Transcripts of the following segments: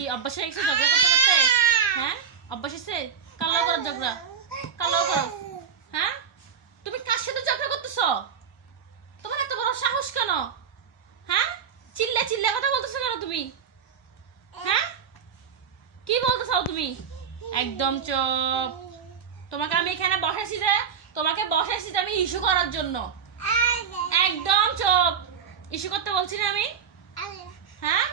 কি অভ্যাস হয়ে গেছে ঝগড়া করতে করতে? হ্যাঁ, অভ্যাস হয়েছে? কালো করো ঝগড়া, কালো করো। হ্যাঁ, তুমি কার সাথে ঝগড়া করতেছো? তোমার এত বড় সাহস কেন? হ্যাঁ, চিল্লা চিল্লা কথা বলতেছো কেন তুমি? হ্যাঁ, কি বলতে চাও তুমি? একদম চুপ। তোমাকে আমি এখানে বসাইছি যে, তোমাকে বসাইছি যে আমি ইস্যু করার জন্য। একদম চুপ। ইস্যু করতে বলছি না আমি? হ্যাঁ,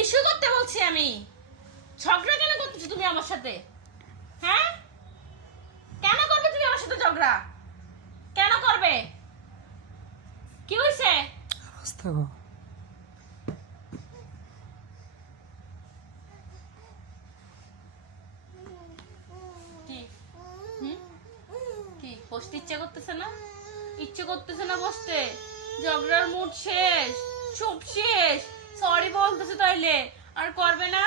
ইস্যু করতে বলছি আমি। ঝগড়া কেন করতেছো তুমি আমার সাথে? হ্যাঁ, কেন করবে তুমি আমার সাথে ঝগড়া? কেন করবে? কি হয়েছে? রাস্তা গো। কি কি বসতে ইচ্ছে করতেছে না? ইচ্ছে করতেছে না বসতে? ঝগড়ার মুড শেষ, সব শেষ। সরি বলতেছে তাইলে আর করবে না?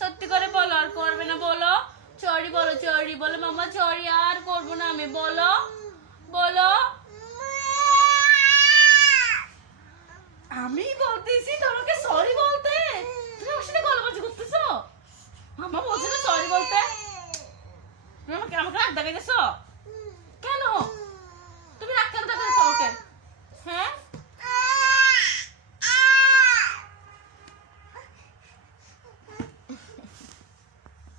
সত্যি করে বলো, আর করবে না বলো। সরি বলো, সরি বলো মামা, সরি আর করবো না আমি, বলো বলো। আমি বলতেছি তোমাকে